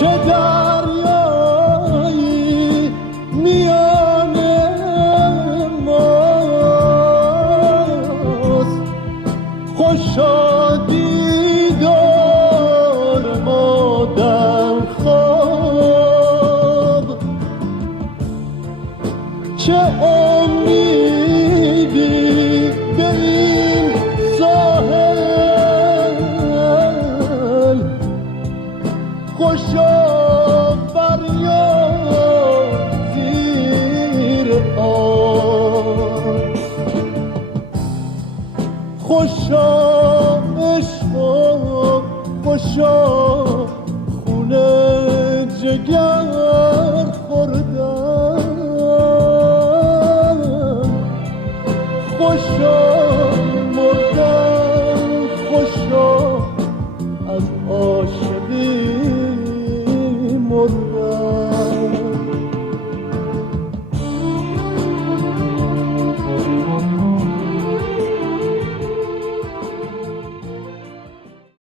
چه دریایی میان ماست، خوشا دیدار ما در خواب، چه امیدی به این ساحل، خوشا فریاد زیر آب، خوشا عشق و خوشا خونه جگر خوردن، خوشا مردن، خوشا از عاشقی مردن.